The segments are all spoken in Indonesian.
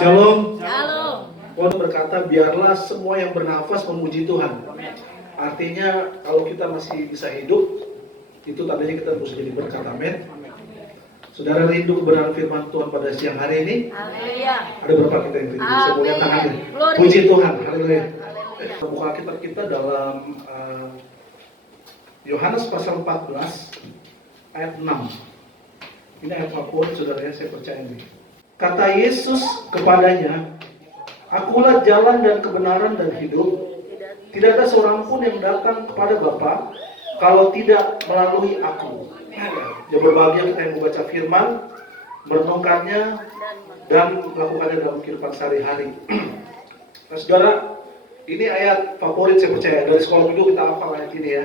Shalom. Shalom. Tuhan berkata, biarlah semua yang bernafas memuji Tuhan. Artinya kalau kita masih bisa hidup, itu tandanya kita bisa jadi berkat. Amin. Saudara rindu kebenaran firman Tuhan pada siang hari ini? Haleluya. Ada berapa kita yang rindu? Saya mau lihat tangannya. Glory. Puji Tuhan. Haleluya. Haleluya. Buka kita dalam Yohanes pasal 14 ayat 6. Ini ayat favorit saudara, saya percaya ini. Kata Yesus kepadanya, Akulah jalan dan kebenaran dan hidup. Tidak ada seorang pun yang datang kepada Bapa kalau tidak melalui aku. Ya, berbahagia kita yang membaca firman, merenungkannya, dan melakukannya dalam kehidupan sehari-hari. Nah, saudara, ini ayat favorit saya percaya. Dari sekolah minggu kita hafal ayat ini ya.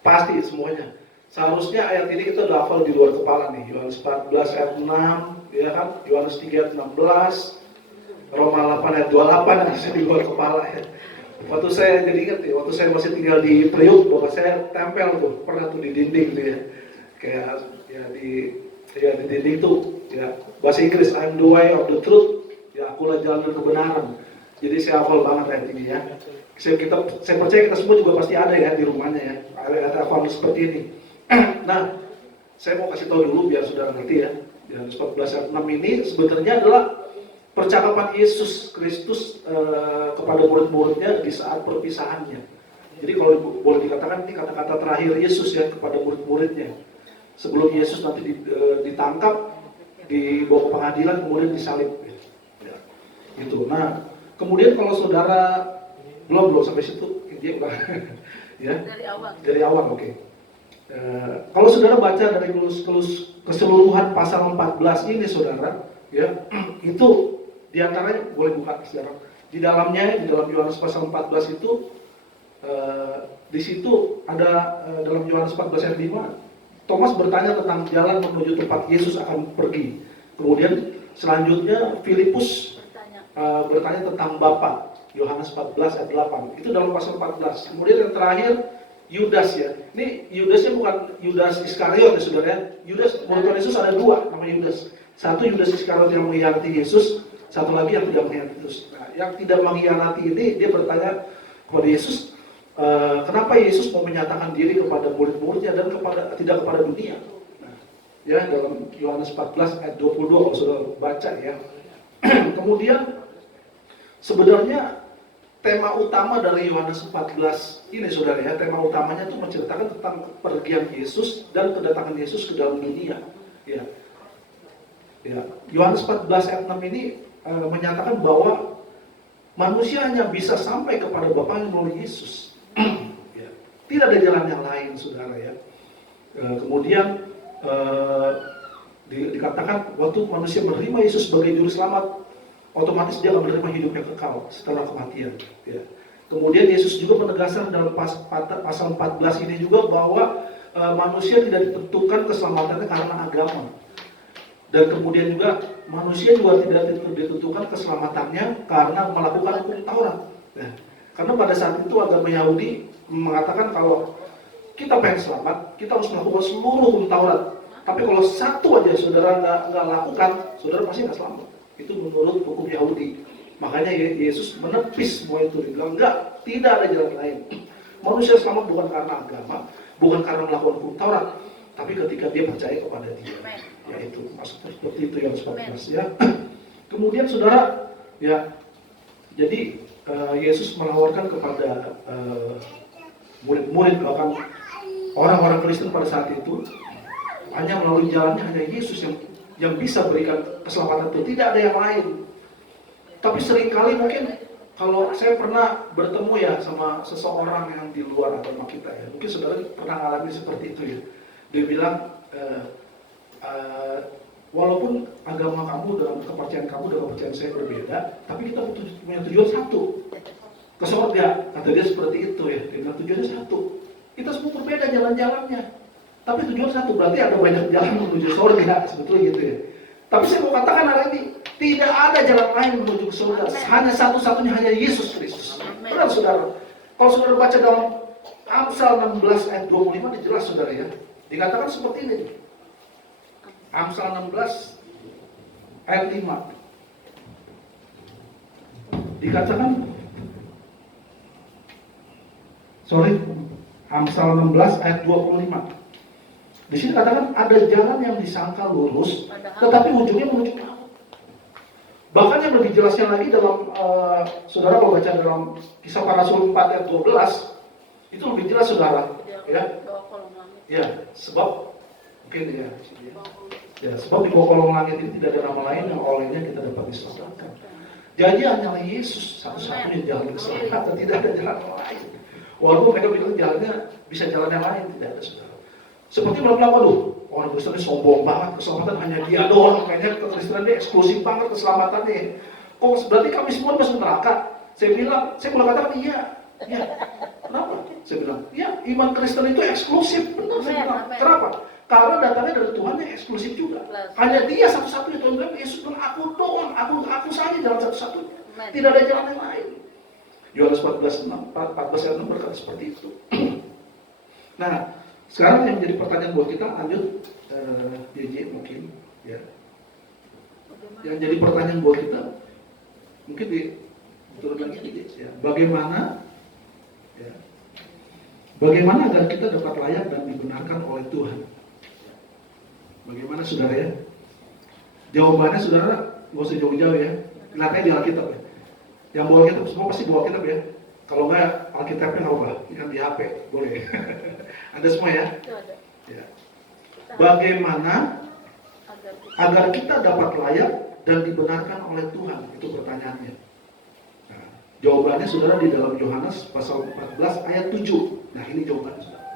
Pasti semuanya. Seharusnya ayat ini kita udah hafal di luar kepala nih. Yohanes 14 ayat 6, ya kan? Yohanes 3 ayat 16, Roma 8 ayat 28 bisa di luar kepala ya. Waktu saya jadi ingat ya, waktu saya masih tinggal di Priuk, bapak saya tempel tuh, pernah tuh di dinding tuh ya. Kayak ya di dinding tuh ya bahasa Inggris, I'm the way of the truth. Ya, akulah jalan dan kebenaran. Jadi saya hafal banget ayat ini ya. Saya percaya kita semua juga pasti ada ya di rumahnya ya. Ada hafal seperti ini. Nah, saya mau kasih tahu dulu biar saudara ngerti ya. Yohanes 14 ayat 6 ini sebenarnya adalah percakapan Yesus Kristus kepada murid-muridnya di saat perpisahannya. Jadi kalau boleh dikatakan ini kata-kata terakhir Yesus ya kepada murid-muridnya. Sebelum Yesus nanti ditangkap, dibawa ke pengadilan, kemudian disalib. Ya, gitu. Nah, kemudian kalau saudara belum sampai situ, dia udah ya. Dari awal, oke. Kalau saudara baca dari keseluruhan pasal 14 ini saudara, ya itu diantaranya boleh buka sekarang. Di dalam Yohanes pasal 14 itu, di situ ada dalam Yohanes 14 ayat 5, Thomas bertanya tentang jalan menuju tempat Yesus akan pergi. Kemudian selanjutnya Filipus bertanya tentang Bapa. Yohanes 14 ayat 8. Itu dalam pasal 14. Kemudian yang terakhir Yudas ya. Ini Yudasnya bukan Yudas Iskariot ya saudara ya. Yudas murid Yesus ada dua nama Yudas. Satu Yudas Iskariot yang mengkhianati Yesus, satu lagi yang tidak mengkhianati Yesus. Nah, yang tidak mengkhianati ini dia bertanya kepada Yesus, kenapa Yesus mau menyatakan diri kepada murid-muridnya dan tidak kepada dunia? Nah, ya dalam Yohanes 14 ayat 22 kalau saudara baca ya. Kemudian sebenarnya tema utama dari Yohanes 14 ini saudara ya, tema utamanya itu menceritakan tentang kepergian Yesus dan kedatangan Yesus ke dalam dunia. Ya. Ya. Yohanes 14 ayat 6 ini menyatakan bahwa manusia hanya bisa sampai kepada Bapa melalui Yesus. Ya. Tidak ada jalan yang lain saudara ya. Kemudian dikatakan waktu manusia menerima Yesus sebagai juru selamat, otomatis dia akan menerima hidup yang kekal setelah kematian. Ya. Kemudian Yesus juga menegaskan dalam pasal 14 ini juga bahwa manusia tidak ditentukan keselamatannya karena agama. Dan kemudian juga manusia juga tidak ditentukan keselamatannya karena melakukan hukum Taurat. Ya. Karena pada saat itu agama Yahudi mengatakan kalau kita pengen selamat, kita harus melakukan seluruh hukum Taurat. Tapi kalau satu aja saudara nggak lakukan, saudara pasti nggak selamat. Itu menurut hukum Yahudi. Makanya Yesus menepis semua itu. Dia bilang, enggak, tidak ada jalan lain. Manusia selamat bukan karena agama, bukan karena melakukan hukum Taurat, tapi ketika dia percaya kepada dia. Ya itu, maksudnya seperti itu yang 14 ya. Kemudian saudara, ya, jadi Yesus menawarkan kepada murid-murid, bahkan orang-orang Kristen pada saat itu, hanya melalui jalannya hanya Yesus yang bisa berikan keselamatan itu, tidak ada yang lain. Tapi seringkali mungkin kalau saya pernah bertemu ya sama seseorang yang di luar agama kita ya, mungkin saudara pernah alami seperti itu ya. Dia bilang, walaupun agama kamu dengan kepercayaan kamu dengan kepercayaan saya berbeda, tapi kita punya tujuan satu, ke surga. Kata dia seperti itu ya. Dia bilang tujuannya satu. Kita semua berbeda jalan-jalannya, tapi tujuan satu, berarti ada banyak jalan menuju surga, sebetulnya gitu ya. Tapi saya mau katakan hari ini, tidak ada jalan lain menuju ke surga. Hanya satu-satunya, hanya Yesus Kristus. Benar saudara. Kalau saudara baca dalam Amsal 16 ayat 25, dijelas saudara ya. Dikatakan seperti ini. Amsal 16 ayat 5. Dikatakan, Amsal 16 ayat 25. Di sini katakan ada jalan yang disangka lurus, tetapi ujungnya menuju maut. Bahkan yang lebih jelasnya lagi dalam saudara kalau baca dalam Kisah Para Rasul 4 ayat 12, itu lebih jelas saudara. Ya, sebab mungkin ya, sebab di bawah kolong langit ini tidak ada nama lain yang olehnya kita dapat diselamatkan. Jadi hanyalah Yesus satu-satunya jalan keselamatan, tidak ada jalan lain. Walaupun mereka bilang jalannya bisa jalan yang lain, tidak ada saudara. Seperti mereka bilang, orang Kristen ini sombong banget, keselamatan hanya dia doang, kayaknya kekristenan ini eksklusif banget keselamatannya. Kok berarti kami semua masuk neraka? Saya boleh katakan iya. Kenapa? Saya bilang, ya iman Kristen itu eksklusif. Benar, saya bilang. Kenapa? Karena datangnya dari Tuhan yang eksklusif juga. Hanya dia satu-satunya. Tuhan bilang, Yesus bilang, aku doang, aku saja jalan satu-satunya. Tidak ada jalan yang lain. Yohanes 14 ayat 6 berkata seperti itu. Nah, sekarang yang menjadi pertanyaan buat kita, lanjut DJ mungkin, ya. Yang jadi pertanyaan buat kita, mungkin diturunkan lagi, ya. Bagaimana agar kita dapat layak dan dibenarkan oleh Tuhan? Bagaimana saudara ya? Jawabannya saudara, nggak usah jauh-jauh ya. Lihatnya di Alkitab ya. Yang bawa kitab semua pasti bawa kitab ya. Kalau nggak Alkitabnya nggak apa, yang di HP boleh. Ada semua ya? Ya. Bagaimana agar kita dapat layak dan dibenarkan oleh Tuhan? Itu pertanyaannya. Nah, jawabannya saudara di dalam Yohanes pasal 14 ayat 7. Nah ini jawabannya saudara.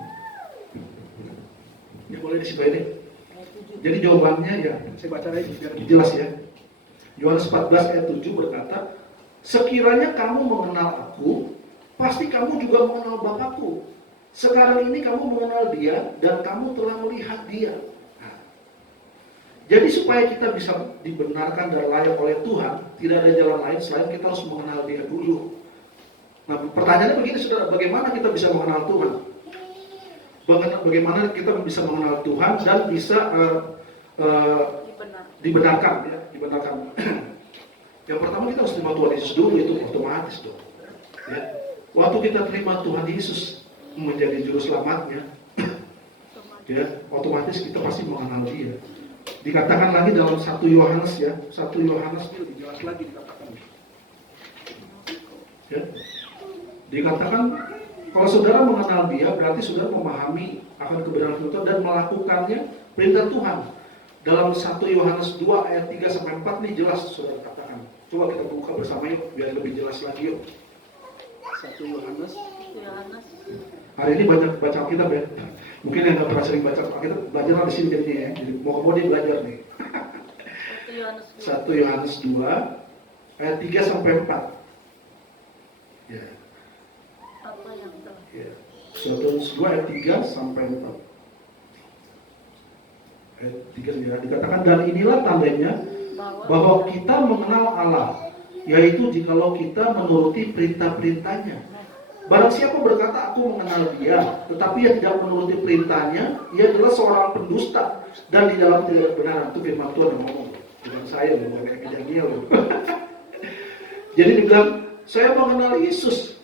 Ini boleh disitu ini. Jadi jawabannya ya, saya baca lagi biar jelas ya. Yohanes 14 ayat 7 berkata, sekiranya kamu mengenal aku, pasti kamu juga mengenal Bapakku. Sekarang ini kamu mengenal dia dan kamu telah melihat dia. Nah, jadi supaya kita bisa dibenarkan dan layak oleh Tuhan, tidak ada jalan lain selain kita harus mengenal dia dulu. Nah pertanyaannya begini saudara, bagaimana kita bisa mengenal Tuhan? Bagaimana kita bisa mengenal Tuhan dan bisa dibenarkan ya, dibenarkan. Yang pertama kita harus terima Tuhan Yesus dulu, itu otomatis dong. Ya. Waktu kita terima Tuhan Yesus menjadi juru selamatnya, ya, otomatis kita pasti mengenal Dia. Dikatakan lagi dalam 1 Yohanes ya, 1 Yohanes itu lebih jelas lagi dikatakan. Ya. Dikatakan kalau saudara mengenal Dia, berarti saudara memahami akan kebenaran Tuhan dan melakukannya perintah Tuhan. Dalam 1 Yohanes 2 ayat 3 sampai 4 ini jelas saudara katakan. Coba kita buka bersama yuk, biar lebih jelas lagi yuk. 1 Yohanes. Hari ini banyak baca Alkitab ya. Mungkin yang nggak pernah sering baca Alkitab, belajar di sini jadinya ya. Jadi mau kemudian belajar nih. 1 Yohanes 2 ayat 3 sampai 4. Ya. Apa yang Ya. 1 Yohanes 2 ayat 3 sampai 4. Ayat 3 ya, dikatakan, dan inilah tandanya bahwa kita mengenal Allah, yaitu jikalau kita menuruti perintah-perintahnya. Barang siapa berkata aku mengenal Dia, tetapi ia tidak menuruti perintahnya, ia adalah seorang pendusta dan di dalam tidak ada kebenaran. Itu firman Tuhan yang ngomong, bukan saya, bukan Daniel. Jadi dibilang saya mengenal Yesus,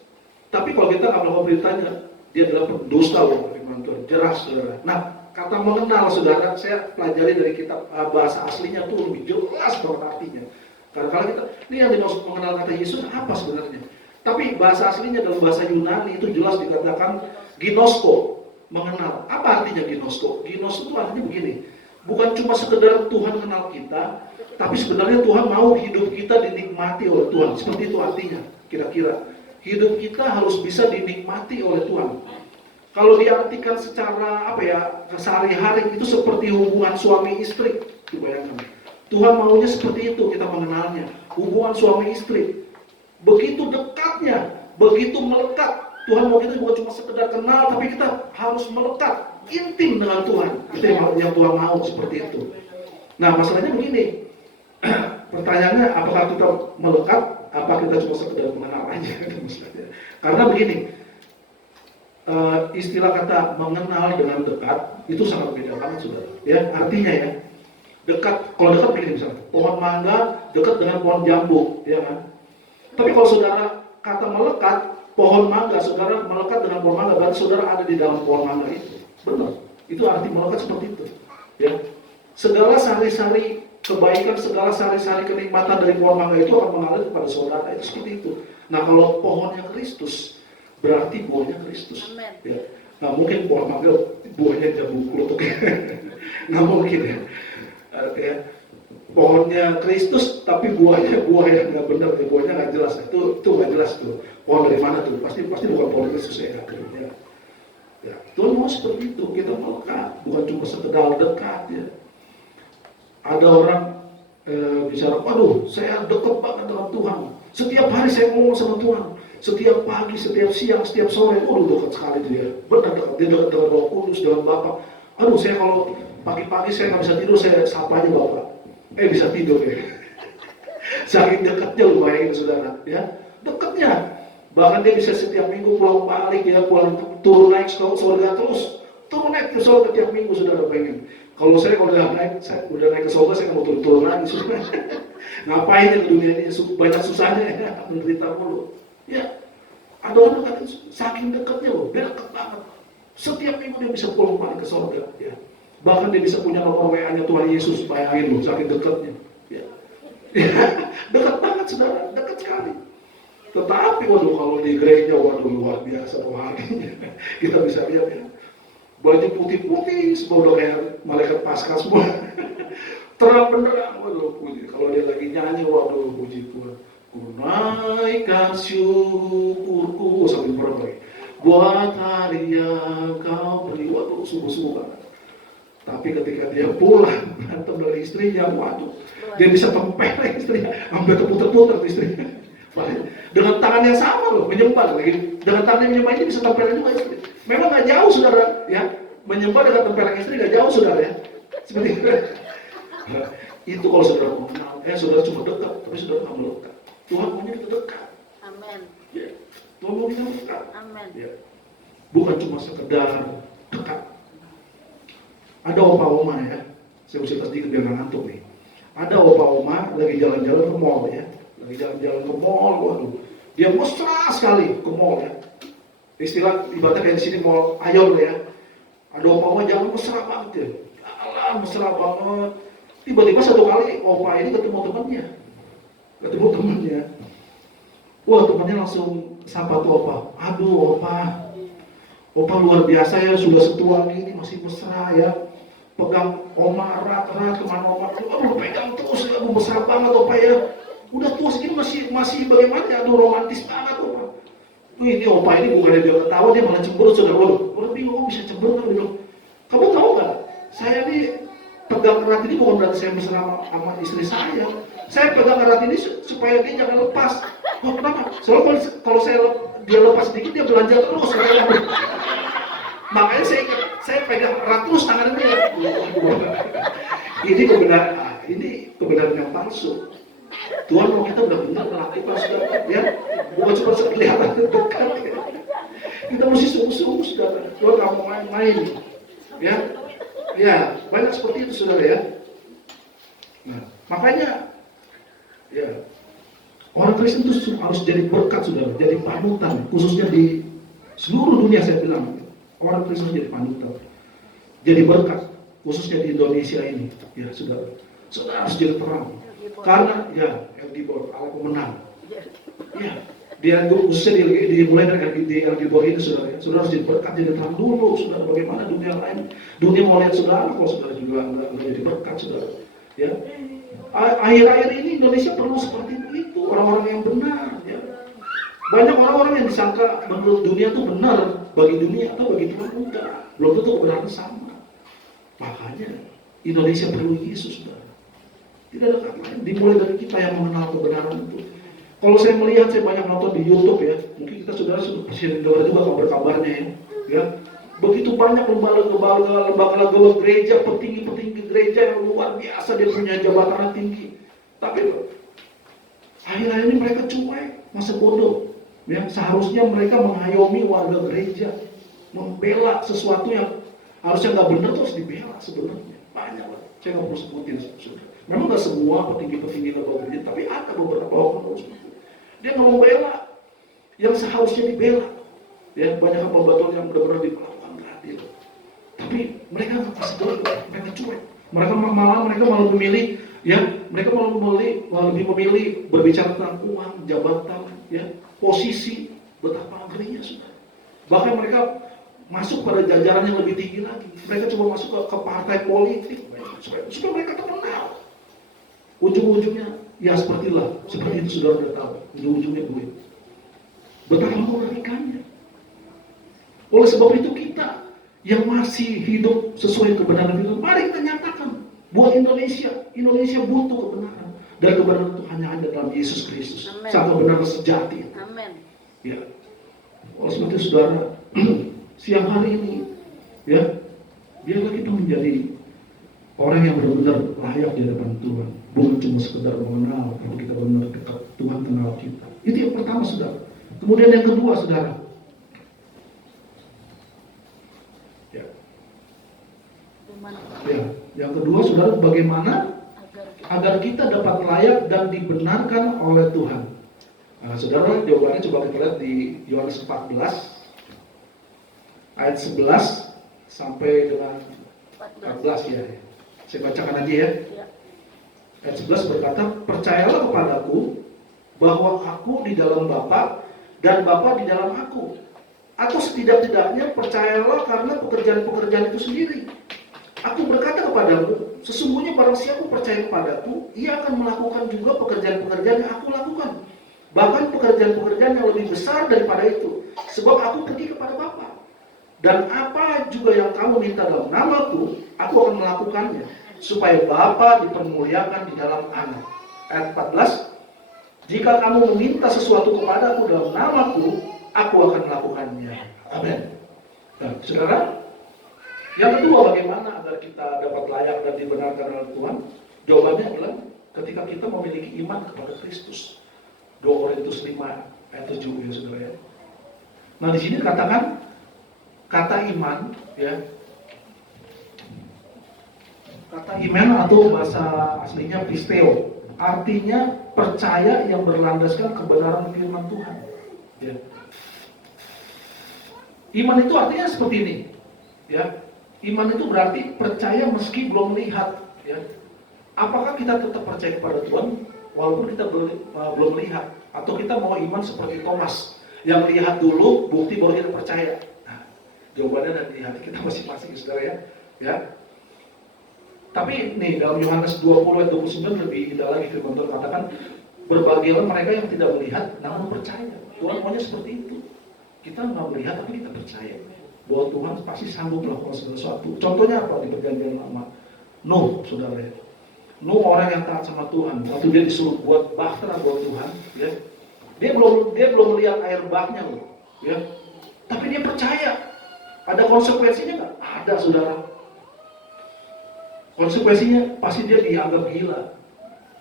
tapi kalau kita nggak melakukan perintahnya, dia adalah pendusta loh, firman Tuhan. Jelas saudara. Nah, kata mengenal saudara, saya pelajari dari kitab bahasa aslinya tuh lebih jelas banget artinya. Karena kita, ini yang dimaksud mengenal kata Yesus apa sebenarnya? Tapi bahasa aslinya dalam bahasa Yunani itu jelas dikatakan ginosko, mengenal. Apa artinya ginosko? Ginosko itu artinya begini, bukan cuma sekedar Tuhan kenal kita, tapi sebenarnya Tuhan mau hidup kita dinikmati oleh Tuhan. Seperti itu artinya, kira-kira. Hidup kita harus bisa dinikmati oleh Tuhan. Kalau diartikan secara sehari-hari itu seperti hubungan suami istri, bayangkan. Tuhan maunya seperti itu kita mengenalnya, hubungan suami istri. Begitu dekatnya, begitu melekat. Tuhan mau kita bukan cuma sekedar kenal, tapi kita harus melekat, intim dengan Tuhan. Itu yang Tuhan mau seperti itu. Nah masalahnya begini, pertanyaannya apakah kita melekat, apa kita cuma sekedar mengenal aja? Karena begini, istilah kata mengenal dengan dekat itu sangat beda banget saudara. Ya artinya ya, dekat. Kalau dekat begini misalnya, pohon mangga dekat dengan pohon jambu, ya kan? Tapi kalau saudara kata melekat, pohon mangga, saudara melekat dengan pohon mangga, berarti saudara ada di dalam pohon mangga itu. Benar, itu arti melekat seperti itu. Ya, segala sari-sari kebaikan, segala sari-sari kenikmatan dari pohon mangga itu akan mengalir kepada saudara, itu seperti itu. Nah, kalau pohonnya Kristus, berarti buahnya Kristus. Ya. Nah, mungkin pohon mangga buahnya jambu klutuk, nggak mungkin ya. Ya. Pohonnya Kristus, tapi buahnya buah yang nggak benar, buahnya nggak jelas. Itu nggak jelas tuh. Pohon dari mana tuh? Pasti bukan pohon Kristus ya. Ya, Tuhan mau seperti itu, kita melekat, bukan cuma sekedar dekat ya. Ada orang bicara, waduh, saya dekat banget dengan Tuhan. Setiap hari saya ngomong sama Tuhan. Setiap pagi, setiap siang, setiap sore, dekat sekali dia. Benar dekat, dia dekat dengan Roh Kudus, dengan Bapa. Aduh, saya kalau pagi-pagi saya nggak bisa tidur, saya sapa aja Bapak. Bisa tidur ya. Saking dekatnya lu, bayangin saudara, ya. Dekatnya. Bahkan dia bisa setiap minggu pulang balik ya, pulang turun naik ke surga terus. Turun naik ke surga tiap minggu, saudara, bayangin. Kalau udah naik ke surga, saya nggak mau turun lagi, saudara. Ngapain ya ke dunia ini, banyak susahnya ya, menderita mulu. Ya, ada orang kata saking dekatnya loh, dia dekat banget. Setiap minggu dia bisa pulang balik ke surga, ya. Bahkan dia bisa punya nomor WA-nya Tuhan Yesus, bayangin loh, saking dekatnya. Ya. Dekat banget, saudara, dekat sekali. Tetapi waduh, kalau di gereja, waduh, luar biasa rohaninya. Kita bisa lihat ya, baju putih-putih, semua udah kayak malaikat Paskah semua. Terang benderang, waduh, puji. Kalau dia lagi nyanyi, waduh, puji Tuhan. Ku naikkan syukurku, sambil berapa buat hari yang kau beri, waduh, sungguh-sungguh banget. Tapi ketika dia pulang, berantem dari istrinya, waduh, dia bisa tempelin istrinya, sampai keputar-putar istrinya. Dengan tangan yang sama loh, menyembah lagi. Dengan tangan yang menyembah ini bisa tempelin juga istri. Memang nggak jauh, saudara, ya. Menyembah dengan tempelin istri nggak jauh, saudara, ya. Seperti itu. Nah, itu kalau saudara mengenal, saudara cuma dekat, tapi saudara nggak melekat. Tuhan maunya kita dekat. Amin. Ya. Tuhan mau kita dekat. Amin. Ya. Bukan cuma sekedar dekat. Ada opa-oma ya, saya cerita sedikit biar nggak ngantuk nih. Ada opa-oma lagi jalan-jalan ke mall ya, lagi jalan-jalan ke mall, waduh, dia mesra sekali ke mall ya. Istilah ibaratnya kayak di sini mall Ayon ya. Ada opa-oma jalan mesra banget ya, jalan mesra banget. Tiba-tiba satu kali opa ini ketemu temannya. Wah, temannya langsung sapa tuh opa, aduh opa luar biasa ya, sudah setua gini masih mesra ya. Pegang oma erat-erat, kemana oma, aduh pegang terus ya, besar banget opa ya. Udah tua segini masih bagaimana ya, aduh romantis banget opa. Ini opa ini bukannya dia ketawa, dia malah cemberut, saudara. Waduh, bingung, bisa cemberut kan, bilang. Kamu tahu nggak? Saya ini pegang erat ini bukan berarti saya mesra sama istri saya. Saya pegang erat ini supaya dia jangan lepas. Oh, kenapa? Soalnya kalau dia lepas sedikit, dia belanja terus. Makanya saya pegang erat terus tangannya. Ini kebenaran yang palsu. Tuhan mau kita benar-benar melakukan saudara, ya, bukan cuma kelihatan dekat. Ya. Kita mesti sungguh-sungguh, saudara. Tuhan nggak mau main-main, ya, banyak seperti itu, saudara ya. Nah, makanya, ya, orang Kristen itu harus jadi berkat, saudara, jadi panutan, khususnya di seluruh dunia saya bilang. Orang Kristen jadi panutan, jadi berkat, khususnya di Indonesia ini, ya saudara. Saudara harus jadi terang, karena ya LGBOR, Allah pemenang. Ya, dia khususnya dimulai dari LGBOR ini, saudara. Ya. Saudara harus jadi berkat, jadi terang dulu, saudara. Bagaimana dunia lain, dunia mau lihat saudara, kalau saudara juga nggak jadi berkat, saudara. Ya, akhir-akhir ini Indonesia perlu seperti itu, orang-orang yang benar. Ya. Banyak orang-orang yang disangka menurut dunia itu benar bagi dunia atau bagi Tuhan enggak, belum tentu kebenaran sama. Makanya Indonesia perlu Yesus, saudara. Tidak ada kata lain, dimulai dari kita yang mengenal kebenaran itu. Kalau saya melihat, saya banyak nonton di YouTube ya, mungkin kita saudara sudah dengar juga kabar-kabarnya ya. Begitu banyak lembaga gereja, petinggi gereja yang luar biasa, dia punya jabatan tinggi. Tapi akhir-akhir ini mereka cuek, masa bodoh. Ya, seharusnya mereka mengayomi warga gereja, membela sesuatu yang harusnya nggak benar terus dibela sebenarnya. Banyak lah, saya nggak perlu sebutin. Memang nggak semua petinggi lembaga gereja, tapi ada beberapa orang harus. Dia nggak mau bela yang seharusnya dibela. Ya, banyak hamba betul yang benar-benar diperlakukan adil. Tapi mereka nggak kasih doa, mereka cuek. Mereka malah memilih, ya, mereka malah lebih memilih berbicara tentang uang, jabatan, ya, posisi, betapa ngerinya sudah. Bahkan mereka masuk pada jajaran yang lebih tinggi lagi. Mereka coba masuk ke partai politik supaya mereka terkenal. Ujung-ujungnya, ya seperti itu saudara sudah tahu. Ujung-ujungnya duit. Betapa mengerikannya. Oleh sebab itu kita yang masih hidup sesuai kebenaran itu, mari kita nyatakan buat Indonesia butuh kebenaran, dan kebenaran itu hanya ada dalam Yesus Kristus, sang kebenaran sejati. Amin. Ya, oleh sebab itu saudara, siang hari ini, ya, biarlah kita menjadi orang yang benar-benar layak di hadapan Tuhan, bukan cuma sekedar mengenal, tapi kita benar dekat Tuhan kenal kita. Itu yang pertama, saudara. Kemudian yang kedua, saudara. Ya, yang kedua, saudara, bagaimana agar kita dapat layak dan dibenarkan oleh Tuhan. Nah, saudara, jawabannya coba kita lihat di Yohanes 14 ayat 11 sampai dengan 14 ya. Saya bacakan aja ya. Ayat 11 berkata, percayalah kepadaku bahwa aku di dalam Bapa dan Bapa di dalam aku. Atau setidak-tidaknya percayalah karena pekerjaan-pekerjaan itu sendiri. Aku berkata kepadamu, sesungguhnya barang siapa percaya kepadaku, ia akan melakukan juga pekerjaan-pekerjaan yang aku lakukan. Bahkan pekerjaan-pekerjaan yang lebih besar daripada itu. Sebab aku pergi kepada Bapa. Dan apa juga yang kamu minta dalam namaku, aku akan melakukannya. Supaya Bapa dipermuliakan di dalam Anak. Ayat 14, jika kamu meminta sesuatu kepadaku dalam namaku, aku akan melakukannya. Amin. Nah, saudara, yang kedua, bagaimana agar kita dapat layak dan dibenarkan oleh Tuhan? Jawabannya adalah ketika kita memiliki iman kepada Kristus. 2 Korintus 5 ayat 7 ya saudara ya. Nah di sini katakan kata iman ya. Kata iman atau bahasa aslinya pisteo, artinya percaya yang berlandaskan kebenaran firman Tuhan. Ya. Iman itu artinya seperti ini. Ya. Iman itu berarti percaya meski belum melihat, ya. Apakah kita tetap percaya kepada Tuhan walaupun kita belum melihat, atau kita mau iman seperti Thomas yang lihat dulu bukti baru kita percaya? Nah, jawabannya ada di hati kita masing-masing, saudara ya. Ya. Tapi nih dalam Yohanes 20 ayat 29 lebih indah lagi firman Tuhan katakan, berbahagialah mereka yang tidak melihat namun percaya. Tuhan maunya seperti itu. Kita nggak melihat tapi kita percaya bahwa Tuhan pasti sanggup melakukan segala sesuatu. Contohnya apa di perjanjian lama? Nuh, saudara ya. Nuh orang yang taat sama Tuhan. Waktu dia disuruh buat bahtera buat Tuhan, ya. Dia belum melihat air baknya loh, ya. Tapi dia percaya. Ada konsekuensinya nggak? Ada, saudara. Konsekuensinya pasti dia dianggap gila,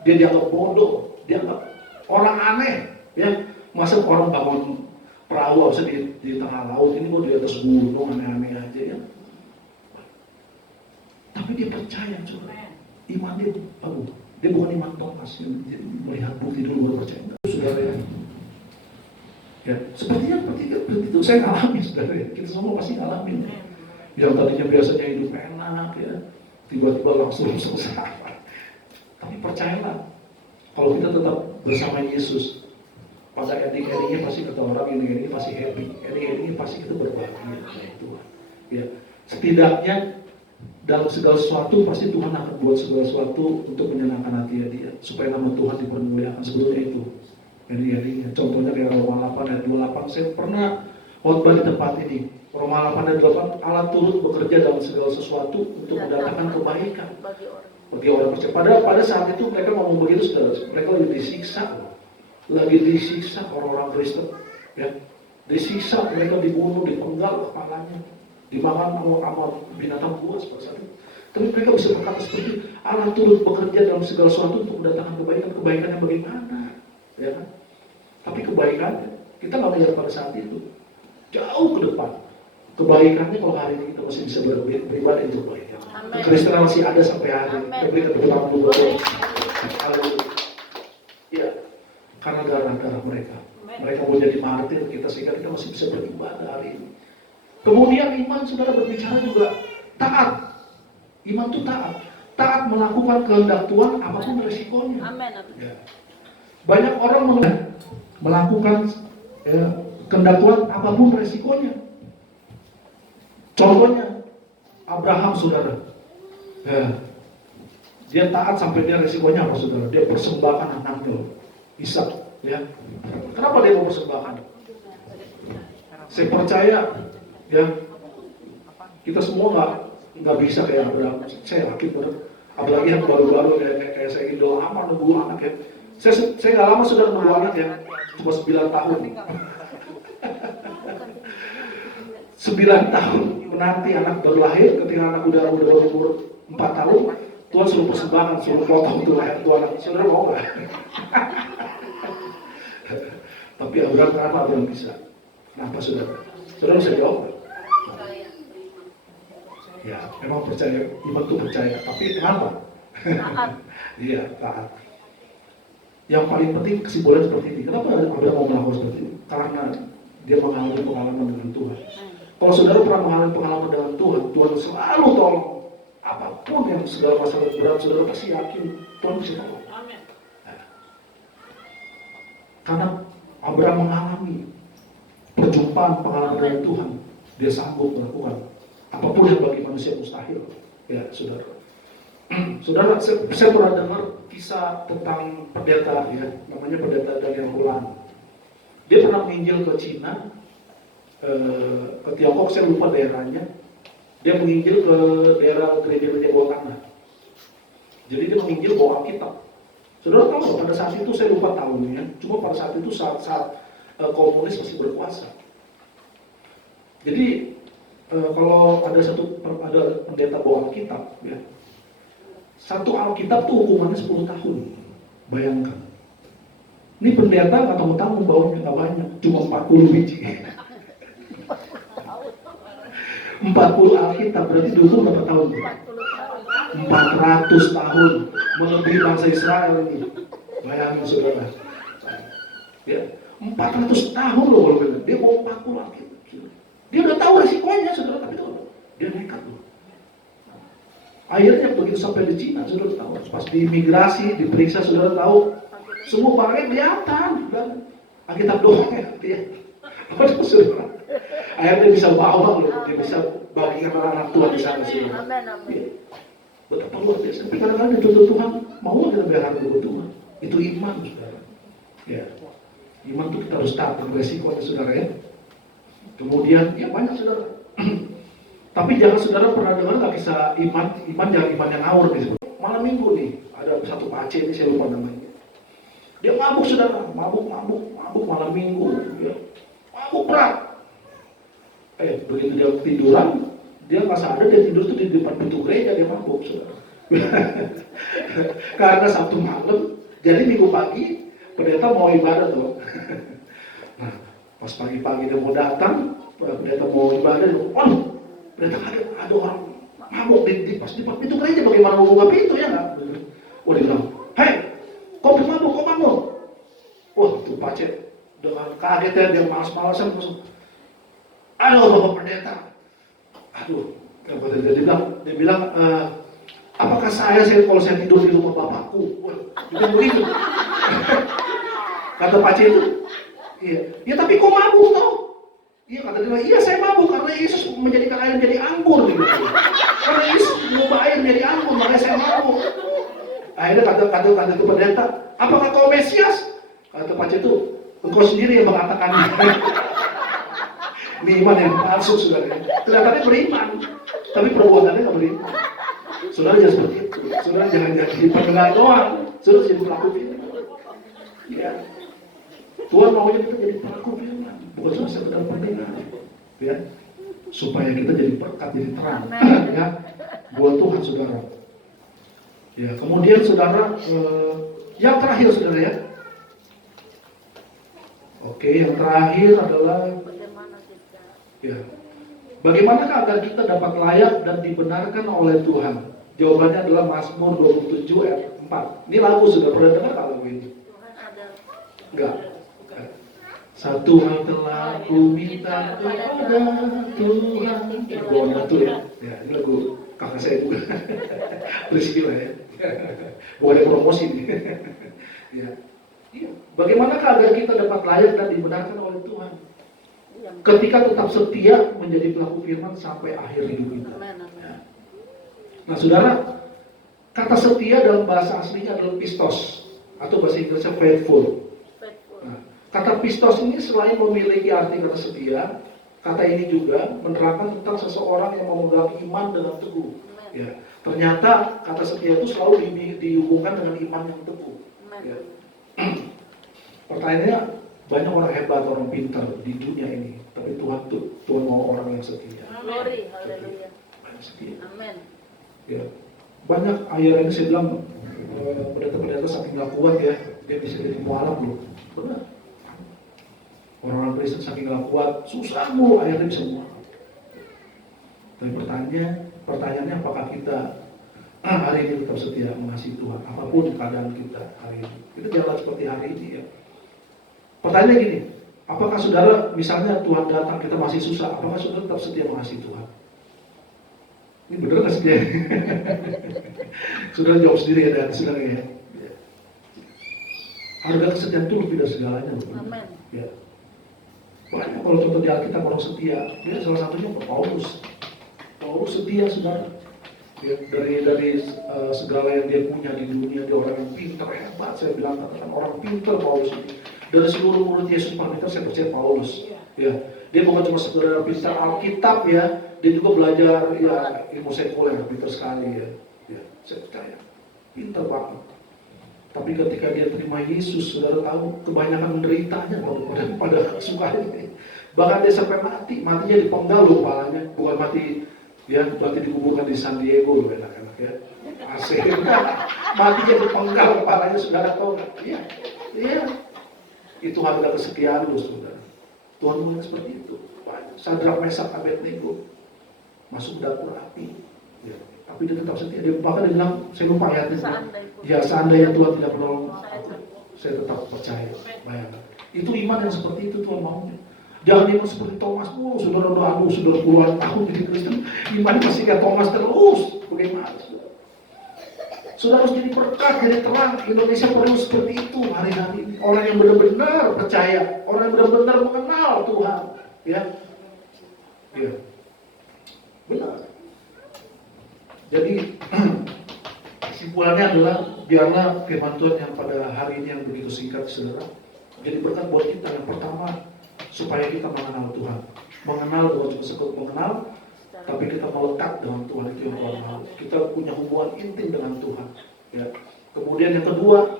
dia dianggap bodoh, dianggap orang aneh, ya. Masa orang bangun perahu harusnya di tengah laut, ini kok di atas gunung aneh-aneh aja ya. Tapi dia percaya juga. Iman dia bukan iman Thomas yang melihat bukti dulu baru percaya. Saudara ya. Ya, sepertinya seperti itu saya alami, saudara ya. Kita semua pasti ngalamin. Yang tadinya biasanya hidup enak ya, tiba-tiba langsung selesai. Tapi percayalah, kalau kita tetap bersama Yesus, pada ending-endingnya pasti kata orang, ending-endingnya pasti happy, ending-endingnya pasti kita berbahagia dengan Tuhan. Ya, setidaknya dalam segala sesuatu pasti Tuhan akan buat segala sesuatu untuk menyenangkan hati dia, supaya nama Tuhan dipermuliakan. Sebetulnya itu ending-endingnya. Contohnya kayak Roma 8 ayat 28, saya pernah khotbah di tempat ini. Roma 8 ayat 28, Allah turut bekerja dalam segala sesuatu untuk mendatangkan kebaikan bagi orang percaya. Pada saat itu mereka ngomong begitu, saudara. Mereka lagi disiksa orang-orang Kristen, ya. Disiksa, mereka dibunuh, dipenggal kepalanya, dimakan sama binatang buas pada saat itu. Tapi mereka bisa berkata seperti Allah turut bekerja dalam segala sesuatu untuk mendatangkan kebaikan. Kebaikannya bagaimana? Ya kan? Tapi kebaikannya kita nggak melihat pada saat itu. Jauh ke depan. Kebaikannya kalau hari ini kita masih bisa beribadah itu kebaikan. Kekristenan masih ada sampai hari ini. Kita berikan tepuk tangan dulu. Ya. karena darah-darah mereka. Mereka mau jadi martir kita sehingga kita masih bisa beribadah hari ini. Kemudian iman saudara berbicara juga taat. Iman itu taat. Taat melakukan kehendak Tuhan apapun resikonya. Amin. Ya. Banyak orang melakukan kehendak Tuhan apapun resikonya. Contohnya Abraham saudara. Ya. Dia taat sampai dia resikonya apa saudara? Dia persembahkan anaknya Ishak. Ya. Kenapa dia mau persembahkan? Saya percaya ya kita semua nggak bisa kayak Abraham. Saya yakin benar. Apalagi yang baru-baru kayak saya ini udah lama nunggu anak ya. Saya nggak lama sudah nunggu anak ya, cuma 9 tahun. 9 tahun menanti anak baru lahir. Ketika anak udah berumur 4 tahun, Tuhan suruh persembahan, suruh potong tuh leher Tuhan. Saudara mau nggak? Tapi Abraham kenapa Abraham bisa? Kenapa saudara? Saudara bisa jawab? Ya, memang percaya, iman itu percaya. Tapi kenapa? Taat. Iya, taat. Yang paling penting kesimpulan seperti ini. Kenapa Abraham mau melakukan seperti ini? Karena dia mengalami pengalaman dengan Tuhan. Kalau saudara pernah mengalami pengalaman dengan Tuhan, Tuhan selalu tolong. Apapun yang segala masalah berat, saudara pasti yakin Tuhan bisa tolong. Nah, karena Abraham mengalami perjumpaan pengalaman dengan Tuhan, dia sanggup melakukan apapun yang bagi manusia mustahil. Ya, saudara. Saudara, saya pernah dengar kisah tentang pendeta, ya, namanya pendeta Daniel Hulan. Dia pernah menginjil ke Cina, ke Tiongkok, saya lupa daerahnya. Dia menginjil ke daerah gereja-gereja bawah tanah. Jadi dia menginjil bawa Alkitab. Saudara tahu, pada saat itu saya lupa tahunnya, cuma pada saat itu saat komunis masih berkuasa. Jadi kalau ada pendeta bawa Alkitab, ya, satu Alkitab tuh hukumannya 10 tahun. Bayangkan. Ini pendeta nggak tahu-tahu bawanya nggak banyak, cuma 40 biji. 40 Alkitab berarti dihukum berapa tahun? 400 tahun, melebihi bangsa Israel ini. Bayangkan saudara. Ya, 400 tahun loh kalau benar. Dia bawa 40 Alkitab. Dia udah tahu resikonya saudara, tapi itu dia nekat loh. Akhirnya begitu sampai di Cina, saudara tahu, pas di imigrasi, diperiksa, saudara tahu, semua barangnya kelihatan, kan? Alkitab doang ya, dia. Aduh, saudara. Akhirnya dia bisa bawa loh, dia bisa bagikan anak Tuhan di sana sih. Betapa luar biasa. Tapi kadang-kadang dituntut Tuhan, mau kita biarkan dulu Tuhan. Itu iman, saudara. Ya, iman itu kita harus taat resikonya, saudara ya. Kemudian, ya banyak saudara. Tapi jangan saudara pernah dengar nggak kisah iman jangan iman yang ngawur disebut. Malam minggu nih, ada satu Pak Aceh ini saya lupa namanya. Dia mabuk saudara, mabuk malam minggu, ya. Mabuk berat. Begitu dia tiduran, dia nggak sadar dia tidur tuh di depan pintu gereja, dia mabuk saudara. Karena Sabtu malam, jadi Minggu pagi pendeta mau ibadah tuh. Nah, pas pagi-pagi dia mau datang, pendeta mau ibadah, pendeta ada orang mabuk di pas di pintu gereja, bagaimana mau buka pintu ya nggak? Wah dia bilang, hei, kau mabuk, kau bangun. Wah tuh Pak Cek dengan kagetnya dia malas-malasan langsung, aduh Bapak Pendeta, aduh, dia bilang, apakah saya kalau saya tidur di rumah bapakku? Wah, dia begitu. Kata Pak Cek itu, iya, ya tapi kok mabuk tau? Iya kata dia, iya saya mabuk karena Yesus menjadikan air menjadi anggur gitu. Karena Yesus mengubah air menjadi anggur, makanya saya mabuk. Akhirnya kata itu pendeta, apakah kau Mesias? Kata Pak Cek itu, engkau sendiri yang mengatakan. Ini iman yang palsu saudara. Kelihatannya beriman, tapi perbuatannya nggak beriman. Saudara jangan seperti itu. Saudara jangan jadi pendengar doang. Saudara jadi pelaku firman. Ya. Tuhan maunya kita jadi pelaku firman, bukan cuma sekedar pendengar. Ya. Supaya kita jadi berkat, jadi terang. Ya. Buat Tuhan saudara. Ya. Kemudian saudara, yang terakhir saudara ya. Oke, yang terakhir adalah ya. Bagaimanakah agar kita dapat layak dan dibenarkan oleh Tuhan? Jawabannya adalah Mazmur 27 ayat 4. Ini lagu sudah pernah dengar kalau lagu ini? Enggak Satu hal telah ku minta kepada Tuhan. Lagu Natul ya. Ya, ini lagu kakak saya juga. Priscilla ya. Boleh promosi nih. Ya. Iya. Bagaimanakah agar kita dapat layak dan dibenarkan oleh Tuhan? Ketika tetap setia menjadi pelaku firman sampai akhir hidup kita. Ya. Nah, saudara, kata setia dalam bahasa aslinya adalah pistos atau bahasa Inggrisnya faithful. Nah, kata pistos ini selain memiliki arti kata setia, kata ini juga menerangkan tentang seseorang yang memegang iman dengan teguh. Ya, ternyata kata setia itu selalu dihubungkan dengan iman yang teguh. Ya. Pertanyaannya, banyak orang hebat, orang pintar di dunia ini, tapi Tuhan mau orang yang setia. Glory, haleluya. Setia. Amin. Ya. Banyak akhirnya saya bilang pendeta-pendeta saking gak kuat ya, dia bisa jadi mualaf loh. Benar. Orang-orang Kristen saking gak kuat, susah mulu akhirnya bisa mualaf. Tapi pertanyaannya apakah kita hari ini tetap setia mengasihi Tuhan, apapun keadaan kita hari ini. Kita jalan seperti hari ini ya. Pertanyaannya gini, apakah saudara misalnya Tuhan datang kita masih susah, apakah saudara tetap setia mengasihi Tuhan? Ini bener gak setia? Saudara jawab sendiri ya dan saudara ya. Harga kesetiaan itu lebih dari segalanya. Amin. Ya. Banyak kalau contoh di Alkitab orang setia, ya salah satunya Paulus. Paulus setia saudara. Ya, dari segala yang dia punya di dunia, dia orang yang pintar hebat. Saya bilang katakan orang pintar Paulus ini. Dari seluruh murid Yesus Paulus, saya percaya Paulus. Ya, dia bukan cuma sekedar pintar Alkitab ya, dia juga belajar ya ilmu sekuler, pintar sekali ya. Ya, saya percaya pintar banget. Tapi ketika dia terima Yesus, saudara tahu kebanyakan menderitanya pada sukanya. Bahkan dia sampai matinya dipenggal loh kepalanya, bukan mati ya nanti dikuburkan di San Diego loh enak-enak ya. Asik. Matinya dipenggal kepalanya, saudara tahu nggak? Iya, iya. Itu harga kesetiaan loh saudara. Tuhan mengatakan seperti itu. Sadrak, Mesak, Abednego masuk dapur api. Ya. Tapi dia tetap setia. Dia bahkan dia bilang, saya lupa ayatnya. Ya seandainya Tuhan tidak menolong, saya tetap percaya. Bayangkan. Itu iman yang seperti itu Tuhan maunya. Jangan iman seperti Thomas. Saudara udah sudah puluhan tahun jadi Kristen, iman masih kayak Thomas terus. Bagaimana? Saudara harus jadi berkat, jadi terang. Indonesia perlu seperti itu hari-hari ini. Orang yang benar-benar percaya, orang yang benar-benar mengenal Tuhan. Ya, ya, benar. Jadi kesimpulannya adalah biarlah firman Tuhan yang pada hari ini yang begitu singkat saudara jadi berkat buat kita. Yang pertama, supaya kita mengenal Tuhan. Mengenal bukan cuma sekedar mengenal, tapi kita melekat dengan Tuhan. Itu yang Tuhan mau. Kita punya hubungan intim dengan Tuhan. Ya. Kemudian yang kedua,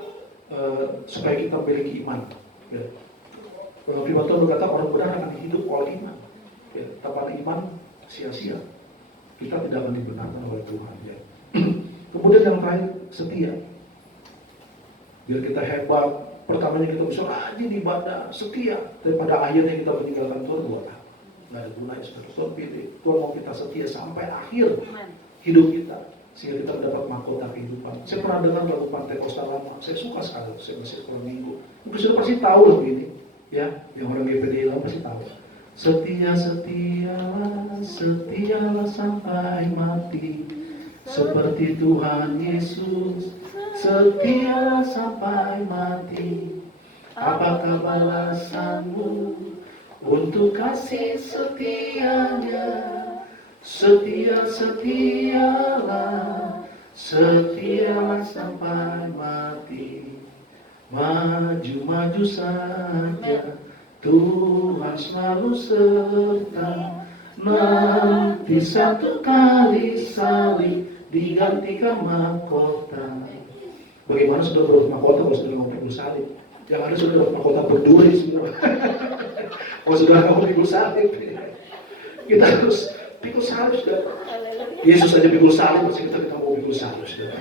supaya kita memiliki iman. Ya. Firman Tuhan berkata orang benar akan hidup oleh iman. Ya. Tanpa iman sia-sia. Kita tidak akan dibenarkan oleh Tuhan. Ya. Kemudian yang terakhir, setia. Biar kita hebat. Pertamanya kita bisa rajin ibadah, setia. Dan pada akhirnya kita meninggalkan Tuhan, buat apa? Nggak ada gunanya saudara. Tuhan pilih. Tuhan mau kita setia sampai akhir hidup kita, sehingga kita mendapat mahkota kehidupan. Saya pernah dengar lagu Pantai Kosta Lama. Saya suka sekali. Saya masih sekolah minggu. Mungkin sudah pasti tahu lagu ini, ya. Yang orang GPD lama pasti tahu. Setialah sampai mati, seperti Tuhan Yesus. Setialah sampai mati. Apakah balasanmu untuk kasih setianya? Setialah sampai mati. Maju saja, Tuhan selalu serta. Nanti satu kali salib digantikan mahkota. Bagaimana sudah dapat mahkota kalau sudah mau pikul salib? Yang ada sudah dapat mahkota berduri semua. Kalau sudah mau pikul salib, kita harus pikul salib sudah. Yesus saja pikul salib, masih kita mau pikul salib sudah.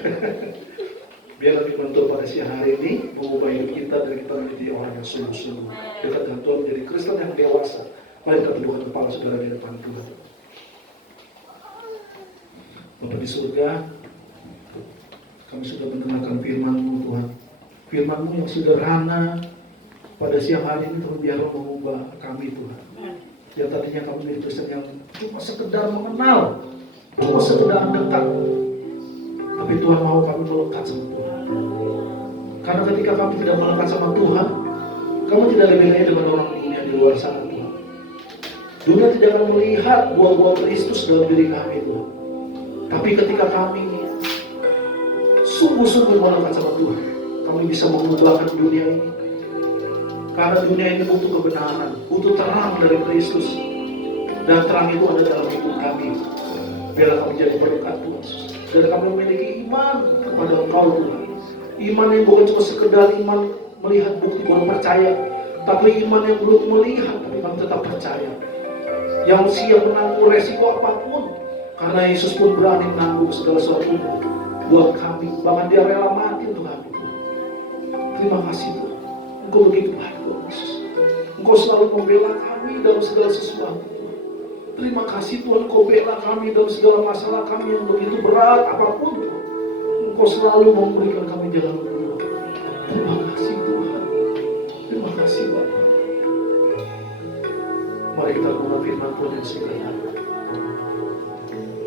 Biarlah firman Tuhan pada siang hari ini mengubah hidup kita dan kita menjadi orang yang sungguh-sungguh dekat dengan Tuhan, menjadi Kristen yang dewasa. Mari kita tundukkan kepala saudara di depan Tuhan. Bapa di surga, kami sudah mendengarkan firman-Mu Tuhan. Firman-Mu yang sederhana, pada siang hari ini Tuhan biarlah mengubah kami Tuhan. Yang tadinya kami menjadi Kristen yang cuma sekedar mengenal, cuma sekedar dekat. Tapi Tuhan mau kami melekat sama Tuhan. Karena ketika kami tidak melekat sama Tuhan, kamu tidak lebih baik dengan orang dunia di luar sana Tuhan. Dunia tidak akan melihat buah-buah Kristus dalam diri kami Tuhan. Tapi ketika kami sungguh-sungguh melekat sama Tuhan, kami bisa mengubahkan dunia ini. Karena dunia ini butuh kebenaran, butuh terang dari Kristus. Dan terang itu ada dalam hidup kami. Biarlah kami jadi berkat Tuhan. Dan kami memiliki iman kepada Engkau Tuhan. Iman yang bukan cuma sekedar iman melihat bukti baru percaya, tapi iman yang belum melihat tapi kami tetap percaya. Yang siap menanggung resiko apapun, karena Yesus pun berani menanggung segala sesuatu buat kami. Bahkan dia rela mati untuk kami. Terima kasih Tuhan. Engkau begitu baik Tuhan Yesus. Engkau selalu membela kami dalam segala sesuatu. Terima kasih Tuhan, Engkau bela kami dalam segala masalah kami yang begitu berat apapun Tuhan. Engkau selalu memberikan kami jalan keluar. Terima kasih Tuhan. Terima kasih Bapak. Mari kita guna firman Tuhan yang sederhana.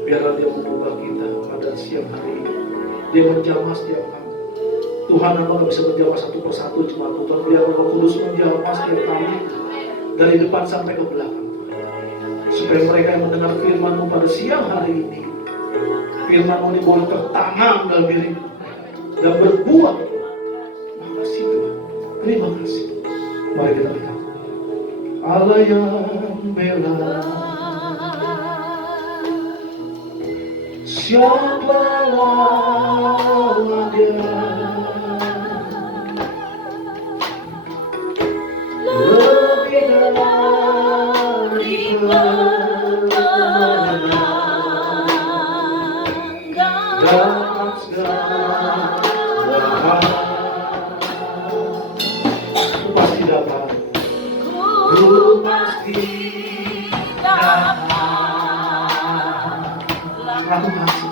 Biarlah dia mengubah kita pada siang hari ini. Dia menjamah setiap kami. Tuhan apa gak bisa menjamah satu persatu, cuma Tuhan. Biar Roh Kudus menjamah setiap kami dari depan sampai ke belakang. Supaya mereka yang mendengar firman-Mu pada siang hari ini, firman-Mu ini boleh tertanam dalam diri dan berbuah. Makasih Tuhan. Terima kasih. Mari kita lihat. Allah yang bela, siapa lawan Dia? Lebih dari dapat segala pasti dapat. Ku pasti dapat. Aku masih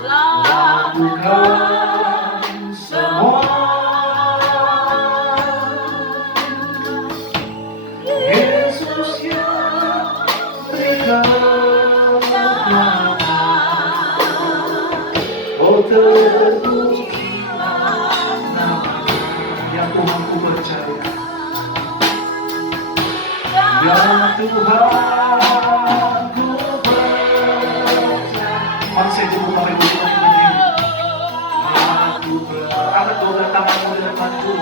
lakukan semua. Yesus yang berikan oh terpujilah nama-Nya. Ya Tuhan ku percaya. Ya Tuhan ku percaya. Mari saya jemput Bapak Ibu kita berdiri. Aku angkat kedua tanganmu di depanku.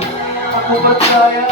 Aku percaya.